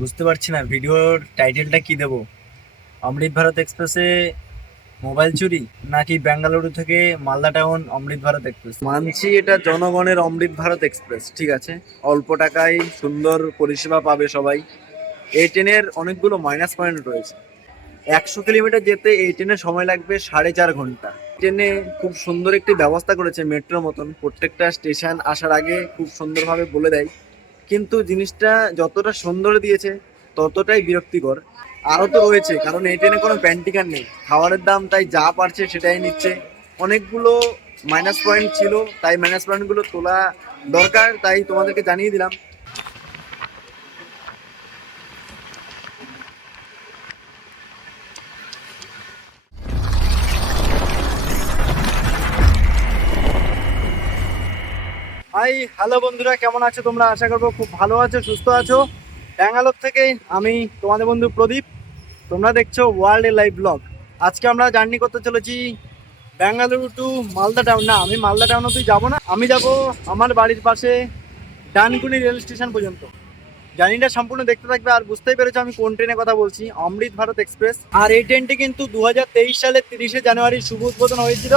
বুঝতে পারছি না, ভিডিওর টাইটেলটা কি দেব? অমৃত ভারত এক্সপ্রেসে মোবাইল চুরি নাকি বেঙ্গালুরু থেকে মালদা টাউন অমৃত ভারত এক্সপ্রেস? মানছি এটা জনগণের অমৃত ভারত এক্সপ্রেস, ঠিক আছে? অল্প টাকায় সুন্দর পরিষেবা পাবে সবাই। এই ট্রেনের অনেকগুলো মাইনাস পয়েন্ট রয়েছে। একশো কিলোমিটার যেতে এই ট্রেনে সময় লাগবে সাড়ে চার ঘণ্টা। ট্রেনে খুব সুন্দর একটি ব্যবস্থা করেছে মেট্রোর মতন। প্রত্যেকটা স্টেশন আসার আগে খুব সুন্দরভাবে বলে দেয়। কিন্তু জিনিসটা যতটা সুন্দর দিয়েছে, ততটাই বিরক্তিকর। আরও তো রয়েছে, কারণ এই ট্রেনে কোনো প্যান্টিকার নেই। খাবারের দাম তাই যা পারছে সেটাই নিচ্ছে। অনেকগুলো মাইনাস পয়েন্ট ছিল, তাই মাইনাস পয়েন্টগুলো তোলা দরকার, তাই তোমাদেরকে জানিয়ে দিলাম। হাই হ্যালো বন্ধুরা, কেমন আছো তোমরা? আশা করব খুব ভালো আছো, সুস্থ আছো। ব্যাঙ্গালোর থেকে আমি তোমাদের বন্ধু প্রদীপ। তোমরা দেখছ ওয়ার্ল্ড লাইভ ব্লগ আজকে আমরা জার্নি করতে চলেছি ব্যাঙ্গালুরু টু মালদা টাউন না, আমি মালদা টাউন অব্দি যাব না, আমি যাব আমার বাড়ির পাশে ডানকুনি রেল স্টেশন পর্যন্ত। জার্নিটা সম্পূর্ণ দেখতে থাকবে, আর বুঝতেই পেরেছ আমি কোন ট্রেনের কথা বলছি, অমৃত ভারত এক্সপ্রেস। আর এই ট্রেনটি কিন্তু দু হাজার তেইশ সালের তিরিশে জানুয়ারি শুভ উদ্বোধন হয়েছিল।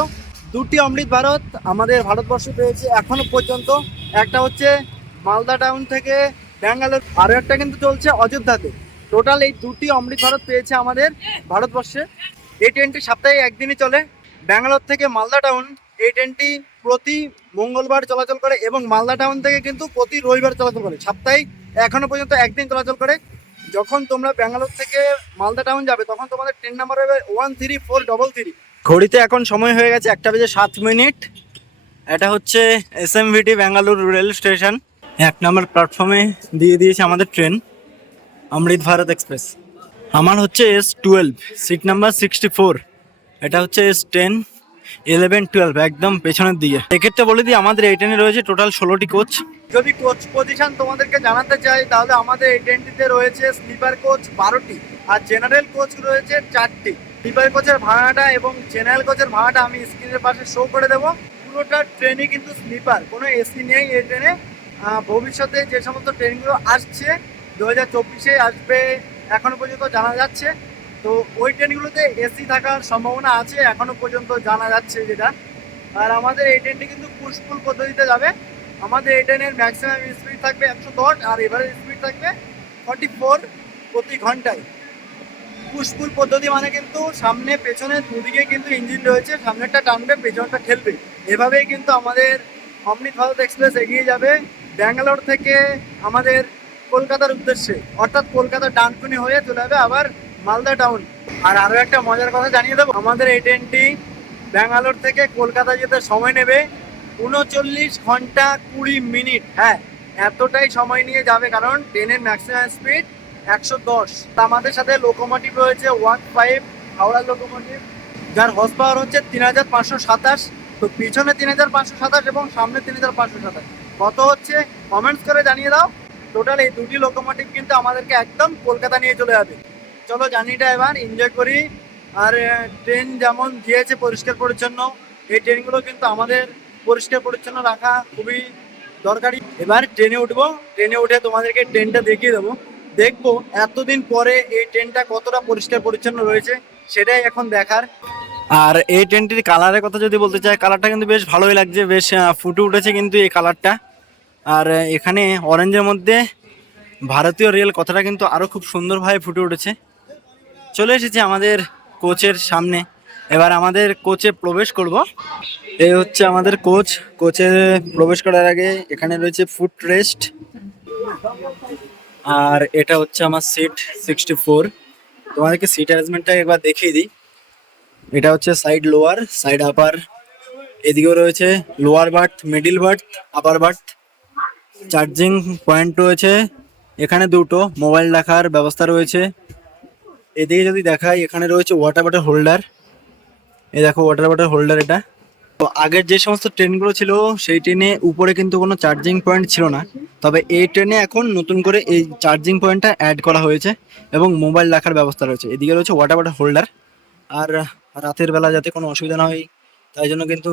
দুটি অমৃত ভারত আমাদের ভারতবর্ষ পেয়েছে এখনও পর্যন্ত। একটা হচ্ছে মালদা টাউন থেকে ব্যাঙ্গালোর। আরও একটা কিন্তু চলছে অযোধ্যাতে। টোটাল এই দুটি অমৃত ভারত পেয়েছে আমাদের ভারতবর্ষে। এই ট্রেনটি সপ্তাহে একদিনই চলে। ব্যাঙ্গালোর থেকে মালদা টাউন এই ট্রেনটি প্রতি মঙ্গলবার চলাচল করে এবং মালদা টাউন থেকে কিন্তু প্রতি রবিবার চলাচল করে। সপ্তাহে এখনও পর্যন্ত একদিন চলাচল করে। যখন তোমরা ব্যাঙ্গালোর থেকে মালদা টাউন যাবে, তখন তোমাদের ট্রেন নাম্বার হবে one three four double three ঘড়িতে এখন সময় হয়ে গেছে একটা বেজে সাত মিনিট। এটা হচ্ছে S M VT Bengaluru rail station এক নম্বর প্ল্যাটফর্মে দিয়ে দিয়েছে আমাদের ট্রেন অমৃত ভারত এক্সপ্রেস আমার হচ্ছে S twelve seat number sixty four এটা হচ্ছে এস টেন ইলেভেন টুয়েলভ একদম পেছনের দিকে। এক্ষেত্রে বলে দিই, আমাদের এই ট্রেনে রয়েছে টোটাল ষোলোটি কোচ যদি কোচ পজিশন তোমাদেরকে জানাতে চাই, তাহলে আমাদের এই ট্রেনটিতে রয়েছে স্লিপার কোচ বারোটি, আর জেনারেল কোচ রয়েছে চারটি। স্লিপার কোচের ভাড়াটা এবং জেনারেল কোচের ভাড়াটা আমি স্ক্রিনের পাশে শো করে দেবো। পুরোটা ট্রেনই কিন্তু স্লিপার, কোনো এসি নেই এই ট্রেনে ভবিষ্যতে যে সমস্ত ট্রেনগুলো আসছে দু হাজার চব্বিশে আসবে, এখনও পর্যন্ত জানা যাচ্ছে। তো ওই ট্রেনগুলোতে এসি থাকার সম্ভাবনা আছে, এখনও পর্যন্ত জানা যাচ্ছে যেটা। আর আমাদের এই ট্রেনটি কিন্তু পুষ্পুল পদ্ধতিতে যাবে। আমাদের এই ট্রেনের ম্যাক্সিমাম স্পিড থাকবে একশো দশ আর এভারেজ স্পিড থাকবে ফর্টি ফোর প্রতি ঘন্টায়। পুষ্পুল পদ্ধতি মানে কিন্তু সামনে, পেছনে, দুদিকে কিন্তু ইঞ্জিন রয়েছে, সামনেরটা টানবে পেছনটা ঠেলবে। এভাবেই কিন্তু আমাদের অমৃত ভারত এক্সপ্রেস এগিয়ে যাবে, ব্যাঙ্গালোর থেকে আমাদের কলকাতার উদ্দেশ্যে। অর্থাৎ কলকাতার ডানকুনি হয়ে চলে যাবে আবার মালদা টাউন আর আরও একটা মজার কথা জানিয়ে দেবো, আমাদের এই ট্রেনটি ব্যাঙ্গালোর থেকে কলকাতা যেতে সময় নেবে উনচল্লিশ ঘণ্টা কুড়ি মিনিট। হ্যাঁ এতটাই সময় নিয়ে যাবে কারণ ট্রেনের ম্যাক্সিমাম স্পিড একশো দশ। আমাদের সাথে লোকোমোটিভ রয়েছে ওয়ান ফাইভ হাওড়া লোকোমোটিভ যার হর্স পাওয়ার হচ্ছে তিন হাজার পাঁচশো সাতাশ। তো পিছনে তিন হাজার পাঁচশো সাতাশ এবং সামনে তিন হাজার পাঁচশো সাতাশ। কত হচ্ছে? কমেন্টস করে জানিয়ে দাও। টোটাল এই দুটি লোকোমোটিভ কিন্তু আমাদেরকে একদম কলকাতা নিয়ে চলে যাবে। চলো জার্নিটা এবার এনজয় করি। আর ট্রেন যেমন দিয়েছে পরিষ্কার পরিচ্ছন্ন, এই ট্রেনগুলো কিন্তু আমাদের পরিষ্কার পরিচ্ছন্ন রাখা খুবই দরকারি। এবার ট্রেনে উঠবো। ট্রেনে উঠে তোমাদেরকে ট্রেনটা দেখিয়ে দেবো। দেখব এতদিন পরে এই ট্রেনটা কতটা পরিষ্কার পরিচ্ছন্ন রয়েছে, সেটাই এখন দেখার। আর এই ট্রেনটির কালারের কথা যদি বলতে চাই কালারটা কিন্তু বেশ ভালোই লাগছে, বেশ ফুটে উঠেছে কিন্তু এই কালারটা আর এখানে অরেঞ্জের মধ্যে ভারতীয় রেল কথাটা কিন্তু আরও খুব সুন্দরভাবে ফুটে উঠেছে। চলে এসেছি আমাদের কোচের সামনে। এবার আমাদের কোচে প্রবেশ করব। এই হচ্ছে আমাদের কোচ কোচে প্রবেশ করার আগে এখানে রয়েছে ফুট রেস্ট আর এটা হচ্ছে আমার সিট সিক্সটি ফোর তোমাদেরকে সিট অ্যারেঞ্জমেন্টটা একবার দেখিয়ে দিই। এটা হচ্ছে সাইড লোয়ার সাইড আপার এদিকেও রয়েছে lower berth middle berth upper berth charging point রয়েছে। এখানে দুটো মোবাইল রাখার ব্যবস্থা রয়েছে। এদিকে যদি দেখাই, এখানে রয়েছে ওয়াটার বটল হোল্ডার এই দেখো ওয়াটার বটল হোল্ডার এটা। তো আগের যে সমস্ত ট্রেনগুলো ছিল, সেই ট্রেনে উপরে কিন্তু কোনো চার্জিং পয়েন্ট ছিল না। তবে এই ট্রেনে এখন নতুন করে এই চার্জিং পয়েন্টটা অ্যাড করা হয়েছে এবং মোবাইল রাখার ব্যবস্থা রয়েছে। এদিকে রয়েছে ওয়াটার বটল হোল্ডার আর রাতের বেলা যাতে কোনো অসুবিধা না হয়, তাই জন্য কিন্তু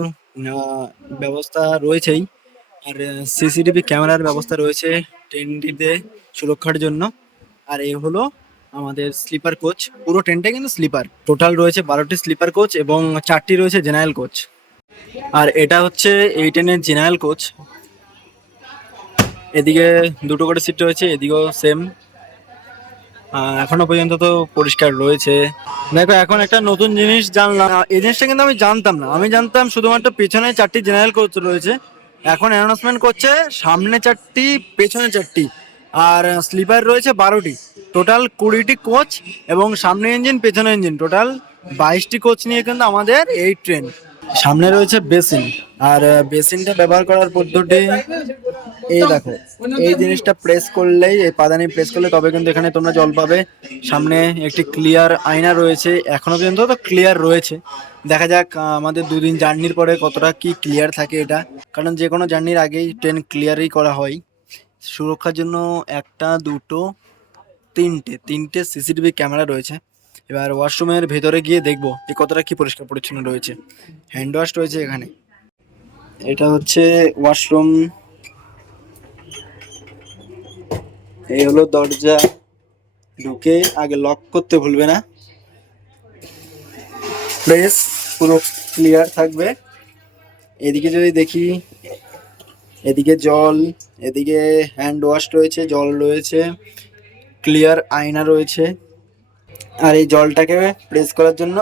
ব্যবস্থা রয়েছেই। আর সিসিটিভি ক্যামেরার ব্যবস্থা রয়েছে ট্রেনটিতে সুরক্ষার জন্য। আর এই হলো আমাদের স্লিপার কোচ পুরো ট্রেনটা কিন্তু স্লিপার টোটাল রয়েছে বারোটি স্লিপার কোচ এবং চারটি রয়েছে জেনারেল কোচ আর এটা হচ্ছে এই ট্রেনের জেনারেল কোচ এদিকে দুটো করে সিট রয়েছে, এদিকেও সেম এখনও পর্যন্ত তো পরিষ্কার রয়েছে। দেখো, এখন একটা নতুন জিনিস জানলাম। এই জিনিসটা কিন্তু আমি জানতাম না। আমি জানতাম শুধুমাত্র পেছনে চারটি জেনারেল কোচ রয়েছে। এখন অ্যানাউন্সমেন্ট করছে সামনে চারটি, পেছনে চারটি। আর স্লিপার রয়েছে বারোটি। টোটাল কুড়িটি কোচ এবং সামনে ইঞ্জিন পেছনে ইঞ্জিন টোটাল বাইশটি কোচ নিয়ে কিন্তু আমাদের এই ট্রেন সামনে রয়েছে বেসিন আর বেসিনটা ব্যবহার করার পদ্ধতি এই দেখো এই জিনিসটা প্রেস করলেই এই পাদানি প্রেস করলে তবে কিন্তু এখানে তোমরা জল পাবে। সামনে একটি ক্লিয়ার আয়না রয়েছে এখনও পর্যন্ত তো ক্লিয়ার রয়েছে। দেখা যাক আমাদের দুদিন জার্নির পরে কতটা কি ক্লিয়ার থাকে এটা। কারণ যে কোনো জার্নির আগেই ট্রেন ক্লিয়ারই করা হয়। সুরক্ষার জন্য একটা দুটো তিনটে তিনটে সিসিটিভি ক্যামেরা রয়েছে। এবার ওয়াশরুমের ভেতরে গিয়ে দেখব যে কতটা কি পরিষ্কার পরিচ্ছন্ন রয়েছে। হ্যান্ড ওয়াশ রয়েছে এখানে। এটা হচ্ছে ওয়াশরুম এই হলো দরজা। ঢুকে আগে লক করতে ভুলবে না। প্রেস পুরো ক্লিয়ার থাকবে। এদিকে যদি দেখি, এদিকে জল, এদিকে হ্যান্ড ওয়াশ রয়েছে, জল রয়েছে ক্লিয়ার আয়না রয়েছে। আর এই জলটাকে প্রেস করার জন্য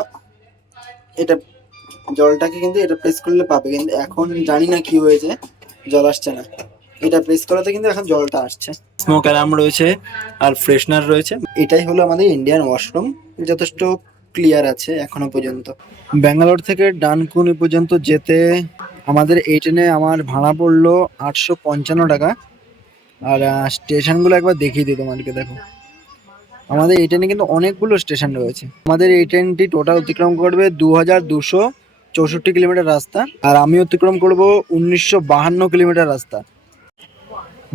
এটা, জলটাকে কিন্তু এটা প্রেস করলে পাবে। কিন্তু এখন জানি না কি হয়েছে, জল আসছে না। এটা প্রেস করাতে কিন্তু এখন জলটা আসছে। স্মোক অ্যালার্ম রয়েছে আর ফ্রেশনার রয়েছে। এটাই হলো আমাদের ইন্ডিয়ান ওয়াশরুম যথেষ্ট ক্লিয়ার আছে এখনও পর্যন্ত। ব্যাঙ্গালোর থেকে ডানকুনি পর্যন্ত যেতে আমাদের এই ট্রেনে আমার ভাড়া পড়ল আটশো পঞ্চান্ন টাকা। আর স্টেশনগুলো একবার দেখিয়ে দিই তোমাদেরকে দেখো। আমাদের এই ট্রেনে কিন্তু অনেকগুলো স্টেশন রয়েছে। আমাদের এই ট্রেনটি টোটাল অতিক্রম করবে দু হাজার দুশো চৌষট্টি কিলোমিটার রাস্তা। আর আমি অতিক্রম করব উনিশশো বাহান্ন কিলোমিটার রাস্তা।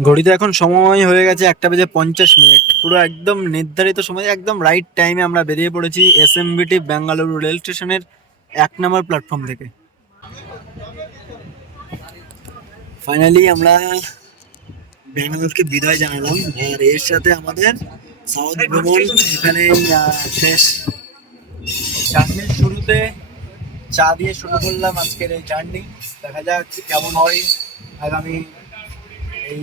ঘড়িতে এখন সময় হয়ে গেছে একটা বেজে পঞ্চাশ মিনিট। পুরো একদম নির্ধারিত সময়, একদম রাইট টাইমে আমরা বেরিয়ে পড়েছি এস এম বিটি বেঙ্গালুরু রেল স্টেশনের এক নম্বর প্ল্যাটফর্ম থেকে। ফাইনালি আমরা ব্যাঙ্গালোরকে বিদায় জানালাম আর এর সাথে আমাদের সাউথ ভ্রমণ এখানে শেষ। জার্নির শুরুতে চা দিয়ে শুরু করলাম আজকের এই জার্নি দেখা যাক কেমন হয়। আগামী এই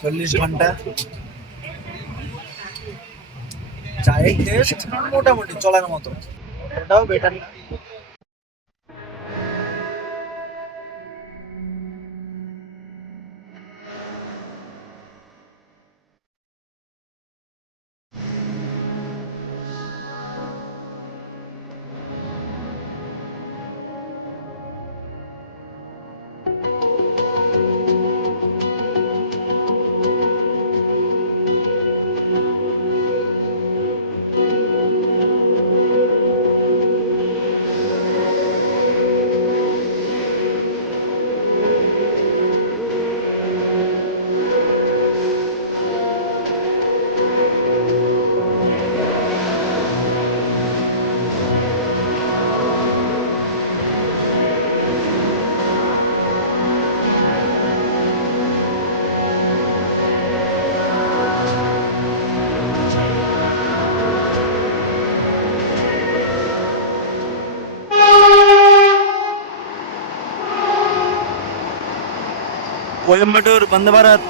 চল্লিশ ঘণ্টা। চায়ের টেস্ট মোটামুটি চলার মতো। এটাও বেটার কোয়েম্বাটোর বন্দে ভারত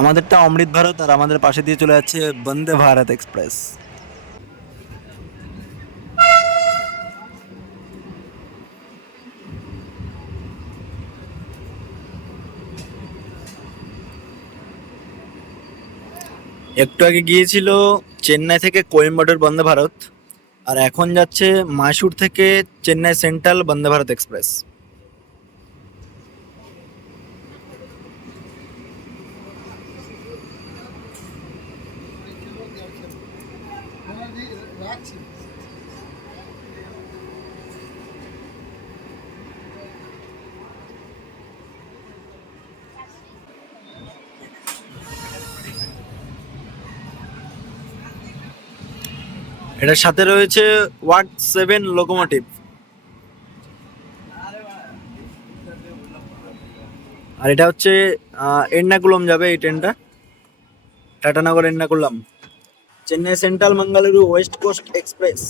আমাদেরটা অমৃত ভারত আর আমাদের পাশে দিয়ে চলে যাচ্ছে বন্দে ভারত এক্সপ্রেস। একটু আগে গিয়েছিল চেন্নাই থেকে কোয়েম্বাটোর বন্দে ভারত। আর এখন যাচ্ছে মাইশুর থেকে চেন্নাই সেন্ট্রাল বন্দে ভারত এক্সপ্রেস এটার সাথে রয়েছে ওয়ার্ড সেভেন লোকোমোটিভ। আর এটা হচ্ছে এর্নাকুলম যাবে এই ট্রেনটা। Tatanagar Ernakulam. Chennai central Mangaluru west coast express.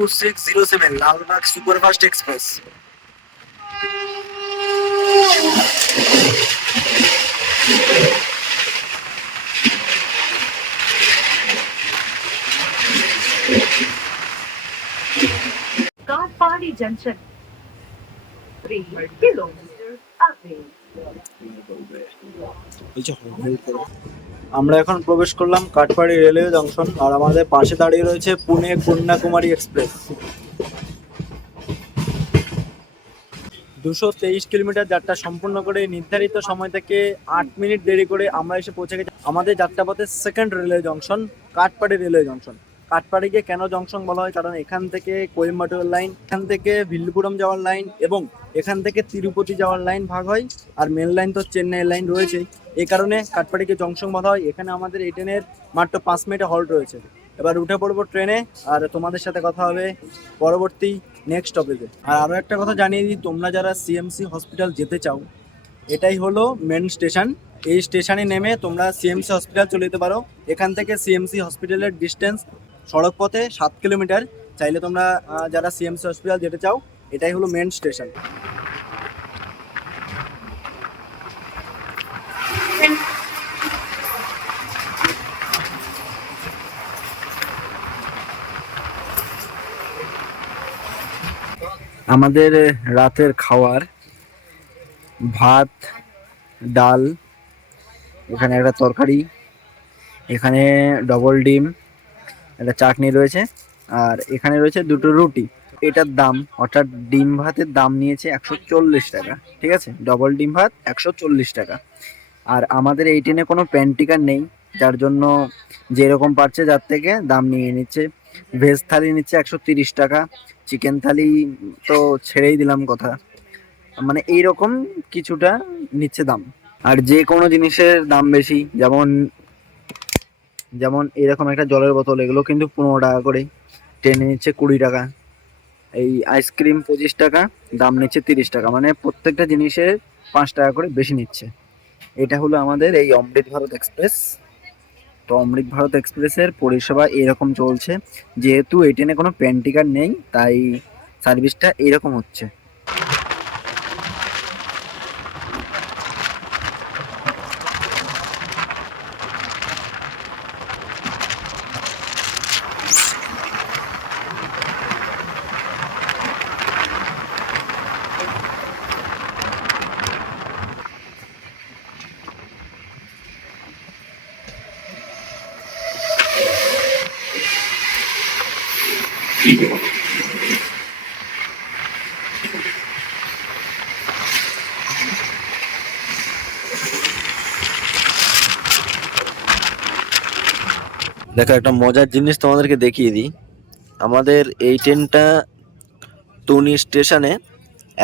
Two six zero seven Lalbagh superfast express Karpali Junction. Three kilometers away. আমরা এখন প্রবেশ করলাম কাঠপাড়ি রেলওয়ে জংশন, আর আমাদের পাশে দাঁড়িয়ে রয়েছে পুনে কন্যাকুমারী এক্সপ্রেস। দুশো তেইশ কিলোমিটার যাত্রা সম্পূর্ণ করে নির্ধারিত সময় থেকে আট মিনিট দেরি করে আমরা এসে পৌঁছে গেছি। আমাদের যাত্রাপথের second railway junction Katpadi railway junction. কাঠপাড়িকে কেন জংশন বলা হয়? কারণ এখান থেকে কোয়েম্বাটোর লাইন, এখান থেকে ভিল্লুপুরম যাওয়ার লাইন এবং এখান থেকে তিরুপতি যাওয়ার লাইন ভাগ হয় আর মেন লাইন তো চেন্নাই লাইন রয়েছে এই কারণে কাঠপাড়িকে জংশন বলা হয়। এখানে আমাদের এই ট্রেনের মাত্র পাঁচ মিনিটে হল্ট রয়েছে। এবার উঠে পড়ব ট্রেনে আর তোমাদের সাথে কথা হবে পরবর্তী নেক্সট টপিকে আর আরও একটা কথা জানিয়ে দিই, তোমরা যারা সিএমসি হসপিটাল যেতে চাও, এটাই হলো মেন স্টেশন এই স্টেশনে নেমে তোমরা সিএমসি হসপিটাল চলে যেতে পারো। এখান থেকে সিএমসি হসপিটালের ডিস্টেন্স সড়ক পথে সাত কিলোমিটার, চাইলে তোমরা যারা সিএমসি হসপিটাল যেতে চাও, এটাই হলো মেন স্টেশন আমাদের রাতের খাওয়ার, ভাত, ডাল, এখানে একটা তরকারি, এখানে ডবল ডিম একটা চাটনি রয়েছে, আর এখানে রয়েছে দুটো রুটি। এটার দাম, অর্থাৎ ডিম ভাতের দাম নিয়েছে একশো চল্লিশ টাকা, ঠিক আছে? ডবল ডিম ভাত, একশো চল্লিশ টাকা। আর আমাদের এই ট্রেনে কোনো প্যান্টিকার নেই, যার জন্য যেরকম পারছে যার থেকে দাম নিয়ে নিচ্ছে। ভেজ থালি নিচ্ছে একশো তিরিশ টাকা, চিকেন থালি তো ছেড়েই দিলাম কথা। মানে এইরকম কিছুটা নিচ্ছে দাম। আর যে কোনো জিনিসের দাম বেশি, যেমন যেমন এরকম একটা জলের বোতল, এগুলো কিন্তু পনেরো টাকা করে। ট্রেনে নিচ্ছে কুড়ি টাকা। এই আইসক্রিম পঁচিশ টাকা, দাম নিচ্ছে তিরিশ টাকা। মানে প্রত্যেকটা জিনিসের পাঁচ টাকা করে বেশি নিচ্ছে। এটা হলো আমাদের এই অমৃত ভারত এক্সপ্রেস। তো অমৃত ভারত এক্সপ্রেসের পরিষেবা এরকম চলছে। যেহেতু এই ট্রেনে কোনো প্যান্টিকার নেই, তাই সার্ভিসটা এরকম হচ্ছে। দেখো, একটা মজার জিনিস তোমাদেরকে দেখিয়ে দিই। আমাদের এই ট্রেনটা টুনি স্টেশনে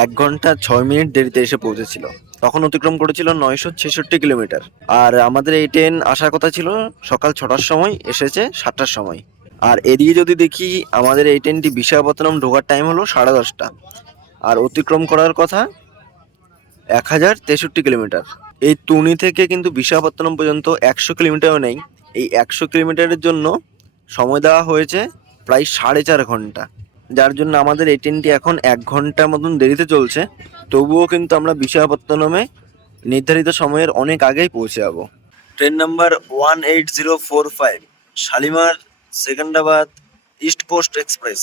এক ঘণ্টা ছয় মিনিট দেরিতে এসে পৌঁছেছিল। তখন অতিক্রম করেছিল নয়শো ছেষট্টি কিলোমিটার। আর আমাদের এই ট্রেন আসার কথা ছিল সকাল ছটার সময়, এসেছে সাতটার সময়। আর এদিকে যদি দেখি, আমাদের এই ট্রেনটি বিশাখাপত্তনম ঢোকার টাইম হলো সাড়ে দশটা। আর অতিক্রম করার কথা, এক হাজার তেষট্টি কিলোমিটার। এই তুনি থেকে কিন্তু বিশাখাপত্তনম পর্যন্ত একশো কিলোমিটারও নেই। এই একশো কিলোমিটারের জন্য সময় দেওয়া হয়েছে প্রায় সাড়ে চার ঘণ্টা। যার জন্য আমাদের এই ট্রেনটি এখন এক ঘণ্টার মতন দেরিতে চলছে। তবুও কিন্তু আমরা বিশাখাপত্তনমে নির্ধারিত সময়ের অনেক আগেই পৌঁছে যাব। Train number one eight zero four five, Shalimar Secunderabad east coast express.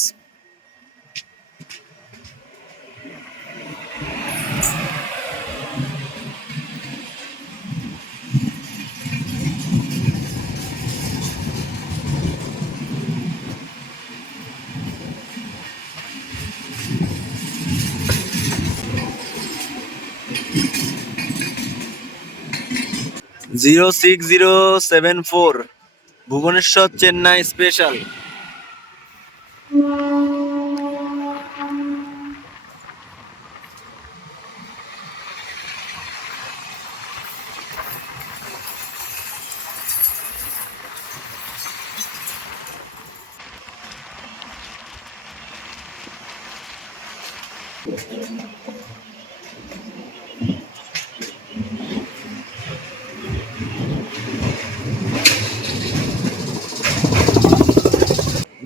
Zero six zero seven four Bhubaneswar Chennai special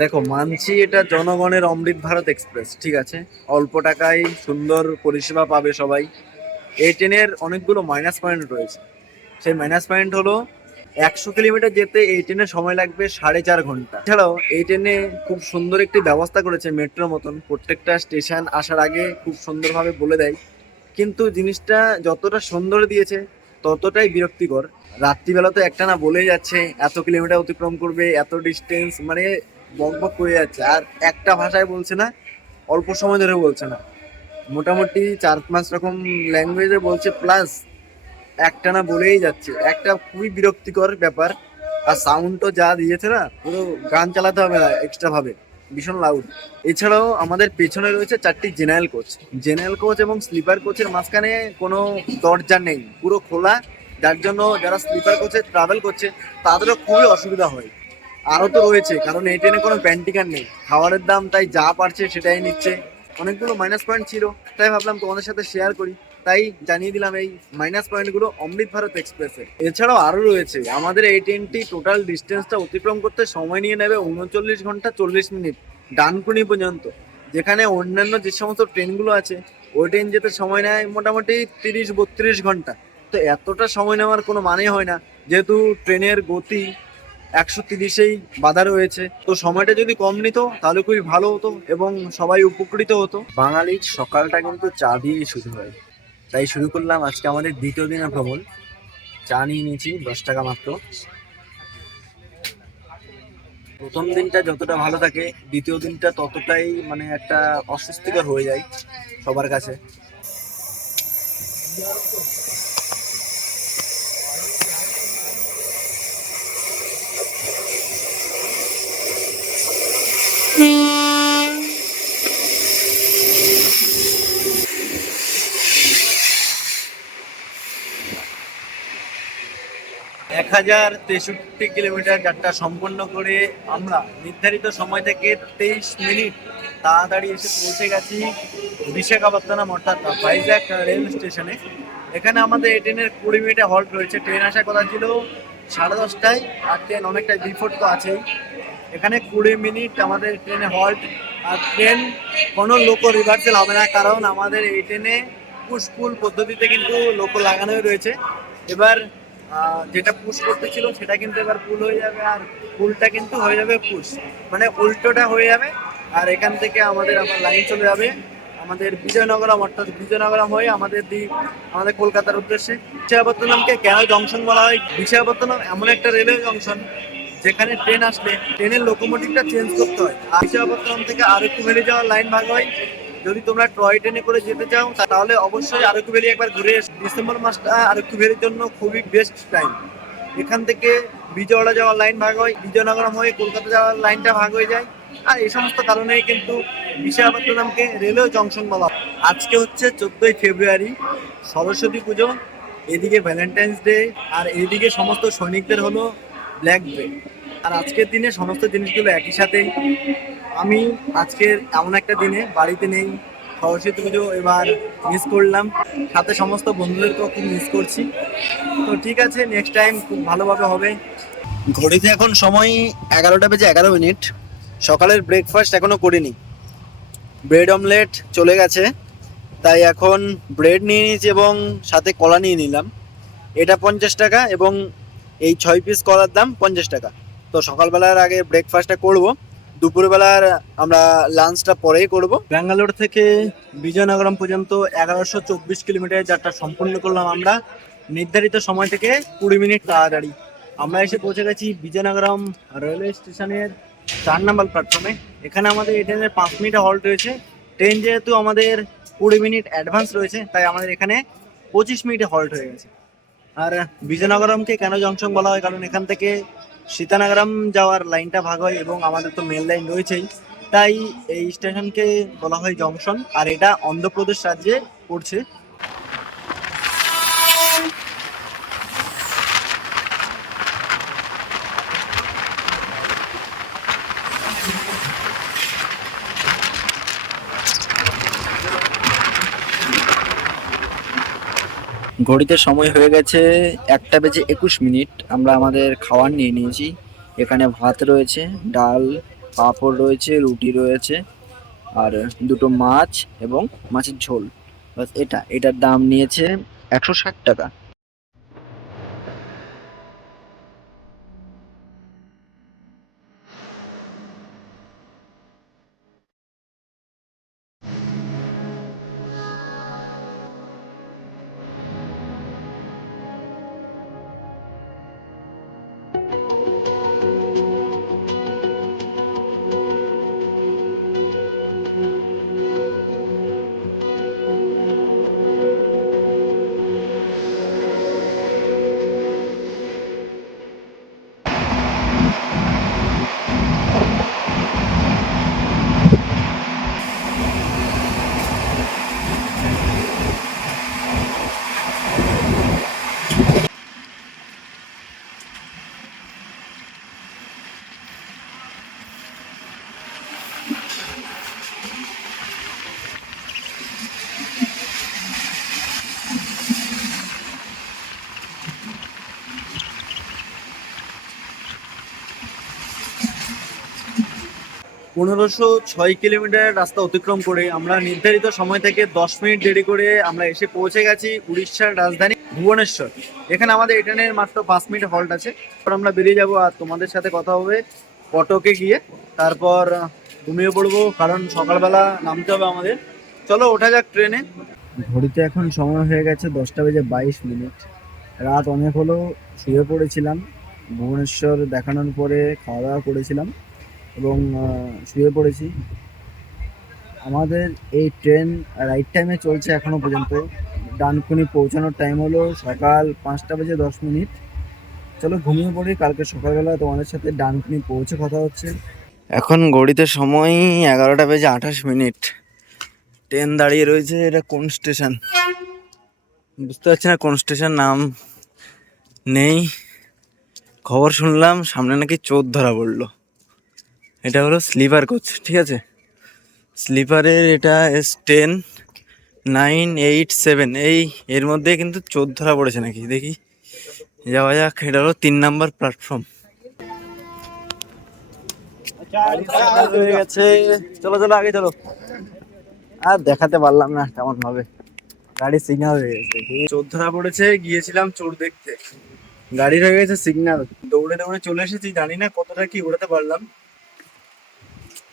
দেখো, মানছি এটা জনগণের অমৃত ভারত এক্সপ্রেস, ঠিক আছে? অল্প টাকায় সুন্দর পরিষেবা পাবে সবাই। এই ট্রেনের অনেকগুলো মাইনাস পয়েন্ট রয়েছে। সেই মাইনাস পয়েন্ট হলো একশো কিলোমিটার যেতে এই ট্রেনে সময় লাগবে সাড়ে চার ঘণ্টা। এছাড়াও এই ট্রেনে খুব সুন্দর একটি ব্যবস্থা করেছে মেট্রোর মতন। প্রত্যেকটা স্টেশন আসার আগে খুব সুন্দরভাবে বলে দেয়। কিন্তু জিনিসটা যতটা সুন্দর দিয়েছে, ততটাই বিরক্তিকর। রাত্রিবেলা তো একটা না বলে যাচ্ছে, এত কিলোমিটার অতিক্রম করবে, এত ডিস্টেন্স মানে বক বক করে যাচ্ছে। আর একটা ভাষায় বলছে না, অল্প সময় ধরে বলছে না। মোটামুটি চার পাঁচ রকম ল্যাঙ্গুয়েজে বলছে প্লাস একটা না বলেই যাচ্ছে। একটা খুবই বিরক্তিকর ব্যাপার। আর সাউন্ডও যা দিয়েছে না, পুরো গান চালাতে হবে না এক্সট্রা ভাবে। ভীষণ লাউড এছাড়াও আমাদের পেছনে রয়েছে চারটি জেনারেল কোচ জেনারেল কোচ এবং স্লিপার কোচের মাঝখানে কোনো দরজা নেই। পুরো খোলা। যার জন্য যারা স্লিপার কোচে ট্রাভেল করছে, তাদেরও খুবই অসুবিধা হয়। আরও তো রয়েছে, কারণ এই ট্রেনে কোনো প্যান্টিকার নেই। খাবারের দাম তাই যা পারছে সেটাই নিচ্ছে। অনেকগুলো মাইনাস পয়েন্ট ছিল, তাই ভাবলাম তোমাদের সাথে শেয়ার করি। তাই জানিয়ে দিলাম এই মাইনাস পয়েন্টগুলো অমৃত ভারত এক্সপ্রেসে এছাড়াও আরও রয়েছে, আমাদের এই ট্রেনটি টোটাল ডিস্টেন্সটা অতিক্রম করতে সময় নিয়ে নেবে উনচল্লিশ ঘণ্টা চল্লিশ মিনিট, ডানকুনি পর্যন্ত। যেখানে অন্যান্য যে সমস্ত ট্রেনগুলো আছে, ওই ট্রেন যেতে সময় নেয় মোটামুটি তিরিশ বত্রিশ ঘণ্টা। তো এতটা সময় নেওয়ার কোনো মানে হয় না, যেহেতু ট্রেনের গতি একশো তিরিশেই বাধা রয়েছে। তো সময়টা যদি কম নিত, তাহলে খুবই ভালো হতো এবং সবাই উপকৃত হতো। বাঙালির সকালটা কিন্তু চা দিয়েই শুরু হয়। তাই শুরু করলাম আজকে আমাদের দ্বিতীয় দিনের ভ্রমণ। চা নিয়ে নিয়েছি, দশ টাকা মাত্র। প্রথম দিনটা যতটা ভালো থাকে, দ্বিতীয় দিনটা ততটাই মানে একটা অস্বস্তিকর হয়ে যায় সবার কাছে। এক হাজার তেষট্টি কিলোমিটার যাত্রা সম্পন্ন করে আমরা নির্ধারিত সময় থেকে তেইশ মিনিট তাড়াতাড়ি এসে পৌঁছে গেছি বিশাখাপত্তনম, অর্থাৎ ভাইজ্যাক রেল স্টেশনে। এখানে আমাদের এই ট্রেনের কুড়ি মিনিটে হল্ট রয়েছে। ট্রেন আসার কথা ছিল সাড়ে দশটায়, আর ট্রেন অনেকটা বিফোর তো আছেই। এখানে কুড়ি মিনিট আমাদের ট্রেনে হল্ট আর ট্রেন কোনো লোকো রিভার্সেল হবে না, কারণ আমাদের এই ট্রেনে পুষ্পুল পদ্ধতিতে কিন্তু লোকো লাগানোই রয়েছে। এবার যেটা পুশ করতে ছিল সেটা কিন্তু এবার পুল হয়ে যাবে আর পুলটা কিন্তু হয়ে যাবে পুশ মানে উল্টোটা হয়ে যাবে আর এখান থেকে আমাদের আবার লাইন চলে যাবে। আমাদের বিজয়নগরম, অর্থাৎ বিজয়নগরম হয়ে আমাদের দিক আমাদের কলকাতার উদ্দেশ্যে বিশাখাপত্তনমকে কেন জংশন বলা হয়। বিশাখাপত্তনম এমন একটা রেলওয়ে জংশন যেখানে ট্রেন আসলে ট্রেনের লোকোমোটিভটা চেঞ্জ করতে হয়। আর বিশাখাপত্তনম থেকে আরেকটু ভ্যালি যাওয়ার লাইন ভাগ হয়। যদি তোমরা টয় ট্রেনে করে যেতে চাও, তাহলে অবশ্যই আরেকটু ভ্যালি একবার ঘুরে এসো। ডিসেম্বর মাসটা আরেকটু ভ্যালির জন্য খুবই বেস্ট টাইম এখান থেকে বিজয়ওয়াড়া যাওয়ার লাইন ভাগ হয়, বিজয়নগরম হয়ে কলকাতা যাওয়ার লাইনটা ভাগ হয়ে যায় আর এই সমস্ত কারণেই কিন্তু বিশাখাপত্তনমকে রেলওয়ে জংশন বলা। আজকে হচ্ছে চোদ্দই ফেব্রুয়ারি, সরস্বতী পুজো, এদিকে ভ্যালেন্টাইন্স ডে আর এদিকে সমস্ত সৈনিকদের হলো ব্ল্যাক ডে আর আজকের দিনে সমস্ত জিনিসগুলো একই সাথেই। আমি আজকের এমন একটা দিনে বাড়িতে নেই, সরস্বতী পুজো এবার মিস করলাম। সাথে সমস্ত বন্ধুদেরকেও খুব মিস করছি। তো ঠিক আছে নেক্সট টাইম খুব ভালোভাবে হবে। ঘড়িতে এখন সময় এগারোটা বেজে এগারো মিনিট। সকালের ব্রেকফাস্ট এখনও করিনি। ব্রেড অমলেট চলে গেছে। তাই এখন ব্রেড নিয়ে নিয়েছি এবং সাথে কলা নিয়ে নিলাম। এটা পঞ্চাশ টাকা এবং এই ছয় পিস কলার দাম পঞ্চাশ টাকা। তো সকালবেলার আগে ব্রেকফাস্টটা করব। দুপুরবেলার আমরা লাঞ্চটা পরেই করব। ব্যাঙ্গালোর থেকে বিজয়নগরম পর্যন্ত এগারোশো চব্বিশ কিলোমিটার যাত্রা সম্পূর্ণ করলাম আমরা। নির্ধারিত সময় থেকে কুড়ি মিনিট তাড়াতাড়ি। আমরা এসে পৌঁছে গেছি বিজয়নগরম রেলওয়ে স্টেশনের চার নম্বর প্ল্যাটফর্মে এখানে আমাদের এই ট্রেনের পাঁচ মিনিট হল্ট রয়েছে। ট্রেন যেহেতু আমাদের কুড়ি মিনিট অ্যাডভান্স রয়েছে, তাই আমাদের এখানে পঁচিশ মিনিটে হল্ট হয়ে গেছে। আর বিজয়নগরমকে কেন জংশন বলা হয়? কারণ এখান থেকে সীতানগরম যাওয়ার লাইনটা ভাগ হয় এবং আমাদের তো মেল লাইন রয়েছেই। তাই এই স্টেশনকে বলা হয় জংশন আর এটা অন্ধ্রপ্রদেশ রাজ্যে পড়ছে। ঘড়িতে সময় হয়ে গেছে একটা বেজে একুশ মিনিট। আমরা আমাদের খাওয়ার নিয়ে নিয়েছি। এখানে ভাত রয়েছে, ডাল, পাঁপড় রয়েছে, রুটি রয়েছে, আর দুটো মাছ এবং মাছের ঝোল। এটা, এটার দাম নিয়েছে একশো ষাট টাকা। পনেরোশো ছয় কিলোমিটার রাস্তা অতিক্রম করে আমরা নির্ধারিত সময় থেকে দশ মিনিট দেরি করে আমরা এসে পৌঁছে গেছি উড়িষ্যার রাজধানী ভুবনেশ্বর। এখানে আমাদের ট্রেনের মাত্র পাঁচ মিনিট হল্ট আছে। তারপর আমরা বেরিয়ে যাব আর তোমাদের সাথে কথা হবে কটকে গিয়ে। তারপর ঘুমিয়ে পড়ব, কারণ সকালবেলা নামতে হবে আমাদের। চলো, ওঠা যাক ট্রেনে। ঘড়িতে এখন সময় হয়ে গেছে দশটা বেজে বাইশ মিনিট। রাত অনেক হলো, শুয়ে পড়েছিলাম। ভুবনেশ্বর দেখানোর পরে খাওয়া দাওয়া করেছিলাম। এবং শুয়ে পড়েছি। আমাদের এই ট্রেন রাইট টাইমে চলছে এখনও পর্যন্ত। ডানকুনি পৌঁছানোর টাইম হলো সকাল পাঁচটা বেজে দশ মিনিট। চলো ঘুমিয়ে পড়ি, কালকে সকালবেলা তোমাদের সাথে ডানকুনি পৌঁছে কথা হচ্ছে। এখন ঘড়িতে সময় এগারোটা বেজে আঠাশ মিনিট। ট্রেন দাঁড়িয়ে রয়েছে, এটা কোন স্টেশন? বুঝতে পারছি না কোন স্টেশন, নাম নেই। খবর শুনলাম, সামনে নাকি চোর ধরা পড়ল। এটা হলো স্লিপার কোচ ঠিক আছে? স্লিপারের এটা S ten nine eight seven এই এর মধ্যে কিন্তু চোর ধরা পড়েছে নাকি? দেখি। যাওয়া যাক, এটা হলো তিন নাম্বার প্ল্যাটফর্ম হয়ে গেছে। চলো চলো, আগে চলো। আর দেখাতে পারলাম না তেমন ভাবে গাড়ি সিগন্যাল হয়ে গেছে চোর ধরা পড়েছে, গিয়েছিলাম চোর দেখতে। গাড়ির হয়ে গেছে সিগন্যাল দৌড়ে দৌড়ে চলে এসেছি, জানি না কতটা কি উড়াতে পারলাম।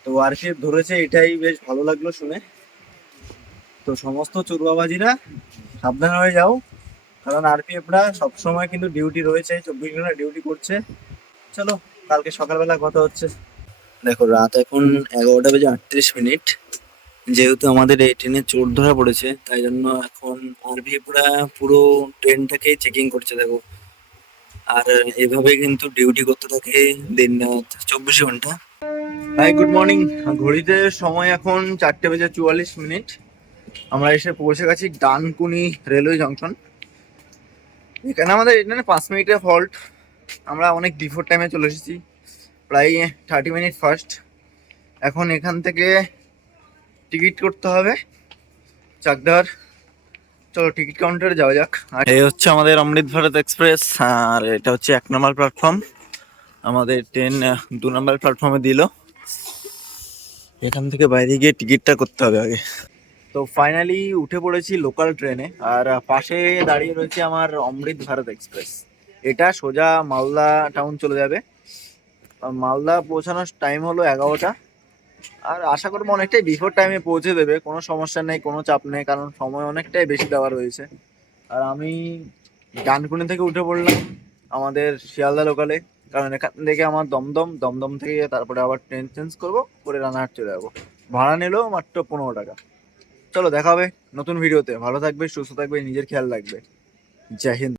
তো আর আরপিএফ ধরেছে, এটাই বেশ ভালো লাগল শুনে। তো সমস্ত চোরবাবাজিরা সাবধান হয়ে যাও, কারণ আর আরপিএফরা সবসময় কিন্তু ডিউটি রয়েছে, চব্বিশ ঘণ্টা ডিউটি করছে। চলো, কালকে সকালবেলা কথা হচ্ছে। দেখো, রাত এখন এগারোটা বেজে আটত্রিশ মিনিট। যেহেতু আমাদের এই ট্রেনে চোর ধরা পড়েছে, তাই জন্য এখন আরপিএফরা পুরো ট্রেনটাকে চেকিং করছে, দেখো। আর এভাবে কিন্তু ডিউটি করতে থাকে দিন চব্বিশ ঘণ্টা। হাই গুড মর্নিং ঘড়িতে সময় এখন চারটে বেজে চুয়াল্লিশ মিনিট। আমরা এসে পৌঁছে গেছি ডানকুনি রেলওয়ে জংশন। এখানে আমাদের এখানে পাঁচ মিনিটের হল্ট আমরা অনেক বিফোর টাইমে চলে এসেছি। প্রায় থার্টি মিনিট ফার্স্ট এখন এখান থেকে টিকিট করতে হবে। চাকদার। চলো টিকিট কাউন্টারে যাওয়া যাক। আর এই হচ্ছে আমাদের অমৃত ভারত এক্সপ্রেস আর এটা হচ্ছে এক নম্বর প্ল্যাটফর্ম আমাদের ট্রেন দু নম্বর প্ল্যাটফর্মে দিল। এখান থেকে বাইরে গিয়ে টিকিটটা করতে হবে আগে। তো ফাইনালি উঠে পড়েছি লোকাল ট্রেনে আর পাশে দাঁড়িয়ে রয়েছে আমার অমৃত ভারত এক্সপ্রেস এটা সোজা মালদা টাউন চলে যাবে। মালদা পৌঁছানোর টাইম হলো এগারোটা। আর আশা করব অনেকটাই বিফোর টাইমে পৌঁছে দেবে, কোনো সমস্যা নেই, কোনো চাপ নেই, কারণ সময় অনেকটাই বেশি দেওয়া রয়েছে। আর আমি ডানকুনি থেকে উঠে পড়লাম আমাদের শিয়ালদা লোকালে কারণ এখান থেকে আমার দমদম দমদম থেকে তারপরে আবার ট্রেন চেঞ্জ করব, করে রানাহাট চলে যাব। ভাড়া নিলো মাত্র পনেরো টাকা। চলো দেখা হবে নতুন ভিডিওতে ভালো থাকবে, সুস্থ থাকবে, নিজের খেয়াল রাখবে। জয় হিন্দ।